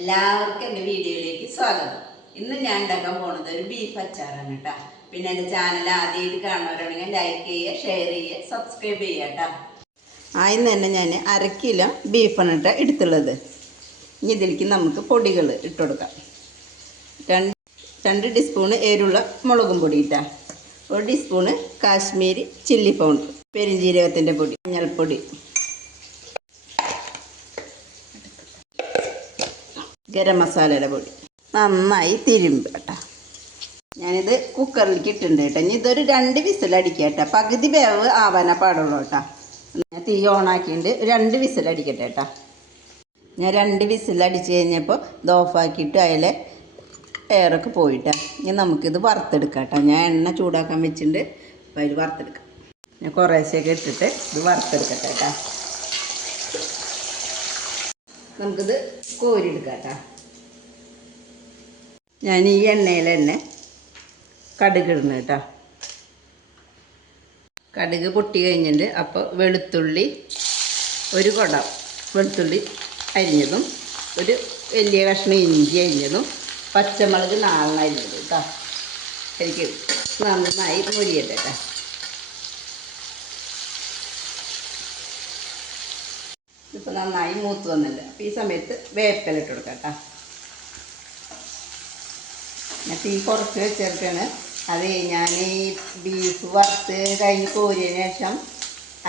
എല്ലാവർക്കും എൻ്റെ വീഡിയോയിലേക്ക് സ്വാഗതം. ഇന്ന് ഞാൻ ഉണ്ടാക്കാൻ പോകുന്നത് ഒരു ബീഫ് അച്ചാറാണ് കേട്ടോ. പിന്നെ എൻ്റെ ചാനൽ ആദ്യമായിട്ട് കാണുന്നവരാണെങ്കിൽ ലൈക്ക് ചെയ്യുക, ഷെയർ ചെയ്യുക, സബ്സ്ക്രൈബ് ചെയ്യുക കേട്ടോ. ആദ്യം തന്നെ ഞാൻ 1/2 കിലോ ബീഫാണ് കേട്ടോ എടുത്തുള്ളത്. ഇനി ഇതിലേക്ക് നമുക്ക് പൊടികൾ ഇട്ട് കൊടുക്കാം. 2 ടീസ്പൂണ് എരിവുള്ള മുളകും പൊടി ഇട്ടാ, 1 ടീസ്പൂണ് കാശ്മീരി ചില്ലി പൗഡർ, പെരുംജീരകത്തിൻ്റെ പൊടി, മഞ്ഞൾപ്പൊടി, ഗരം മസാലയുടെ പൊടി, നന്നായി തിരുമ്പ് കേട്ടോ. ഞാനിത് കുക്കറിലേക്ക് ഇട്ടിട്ടുണ്ട് കേട്ടോ. ഇനി ഇതൊരു 2 വിസിലടിക്കുക കേട്ടോ. പകുതി വേവ് ആവാനാ പാടുള്ളൂ കേട്ടോ. ഞാൻ തീ ഓണാക്കിയിട്ട് 2 വിസിലടിക്കട്ടെ കേട്ടോ. ഞാൻ 2 വിസിലടിച്ച് കഴിഞ്ഞപ്പോൾ ഇത് ഓഫാക്കിയിട്ട് അതിലെ എയറൊക്കെ പോയിട്ടാ. ഇനി നമുക്കിത് വറുത്തെടുക്കാം കേട്ടോ. ഞാൻ എണ്ണ ചൂടാക്കാൻ വെച്ചിട്ടുണ്ട്, അപ്പോൾ അതിൽ വറുത്തെടുക്കാം. ഞാൻ കുറേശ്ശെയൊക്കെ ഇട്ടിട്ട് ഇത് വറുത്തെടുക്കട്ടെ കേട്ടോ. നമുക്കിത് കോരിയെടുക്കാം കേട്ടോ. ഞാൻ ഈ എണ്ണയിൽ തന്നെ കടുക് ഇടുന്നു കേട്ടോ. കടുക് പൊട്ടി കഴിഞ്ഞിട്ട് അപ്പോൾ വെളുത്തുള്ളി 1 കുടം വെളുത്തുള്ളി അരിഞ്ഞതും, ഒരു വലിയ കഷ്ണം ഇഞ്ചി അരിഞ്ഞതും, പച്ചമുളക് 4 അരിഞ്ഞത് കേട്ടോ. എനിക്ക് നന്നായി മുരിയട്ടെ കേട്ടോ. ഇപ്പോൾ നന്നായി മൂത്ത് വന്നില്ല. അപ്പോൾ ഈ സമയത്ത് വേപ്പില ഇട്ട് കൊടുക്കാം കേട്ടോ. ഞാൻ തീ കുറച്ച് വെച്ചിട്ടാണ്. അത് ഞാൻ ഈ ബീഫ് വറുത്ത് കഴിഞ്ഞ് കോരിയതിന് ശേഷം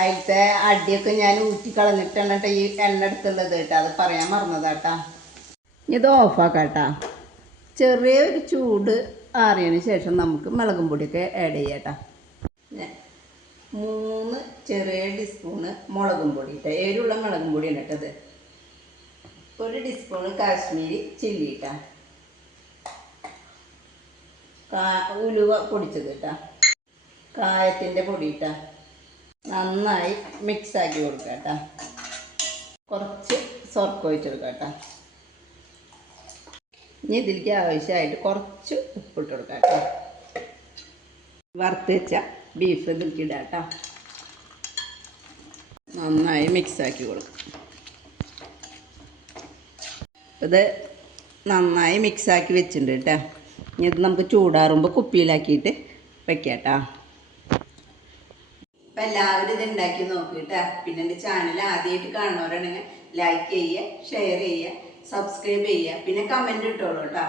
അതിലത്തെ അടിയൊക്കെ ഞാൻ ഊറ്റിക്കളഞ്ഞിട്ടാണ് കേട്ടോ ഈ എണ്ണ എടുത്തുള്ളത് കേട്ടോ. അത് പറയാൻ മറന്നതാട്ടാ. ഇത് ഓഫാക്കാം കേട്ടോ. ചെറിയൊരു ചൂട് ആറിയതിന് ശേഷം നമുക്ക് മുളകും പൊടിയൊക്കെ ആഡ് ചെയ്യാം കേട്ടോ. 3 ചെറിയ ടീസ്പൂണ് മുളകും പൊടി ഇട്ട, എരിവുള്ള മുളകും പൊടിയാണ് ഇട്ടത്. 1 ടീസ്പൂണ് കാശ്മീരി ചില്ലി ഇട്ട, ഉലുവ പൊടിച്ചത് ഇട്ടാ, കായത്തിൻ്റെ പൊടി ഇട്ട, നന്നായി മിക്സാക്കി കൊടുക്കുക കേട്ടോ. കുറച്ച് സോർക്ക് ഒഴിച്ച് കൊടുക്കുക കേട്ടോ. ഇനി ഇതിലേക്ക് ആവശ്യമായിട്ട് കുറച്ച് ഉപ്പിട്ട് കൊടുക്കുക കേട്ടോ. വറുത്ത് വെച്ച ബീഫ് ഇതിലേക്ക് ഇടാം കേട്ടോ. നന്നായി മിക്സാക്കി കൊടുക്കും. ഇത് നന്നായി മിക്സാക്കി വെച്ചിട്ടുണ്ട് കേട്ടോ. ഇനി ഇത് നമുക്ക് ചൂടാറുമ്പോൾ കുപ്പിയിലാക്കിയിട്ട് വെക്കാം കേട്ടോ. അപ്പം എല്ലാവരും ഇത് ഉണ്ടാക്കി നോക്കിയിട്ടാ. പിന്നെ എൻ്റെ ചാനൽ ആദ്യമായിട്ട് കാണുന്നവരാണെങ്കിൽ ലൈക്ക് ചെയ്യുക, ഷെയർ ചെയ്യുക, സബ്സ്ക്രൈബ് ചെയ്യുക, പിന്നെ കമൻറ്റ് ഇട്ടോളൂ കേട്ടോ.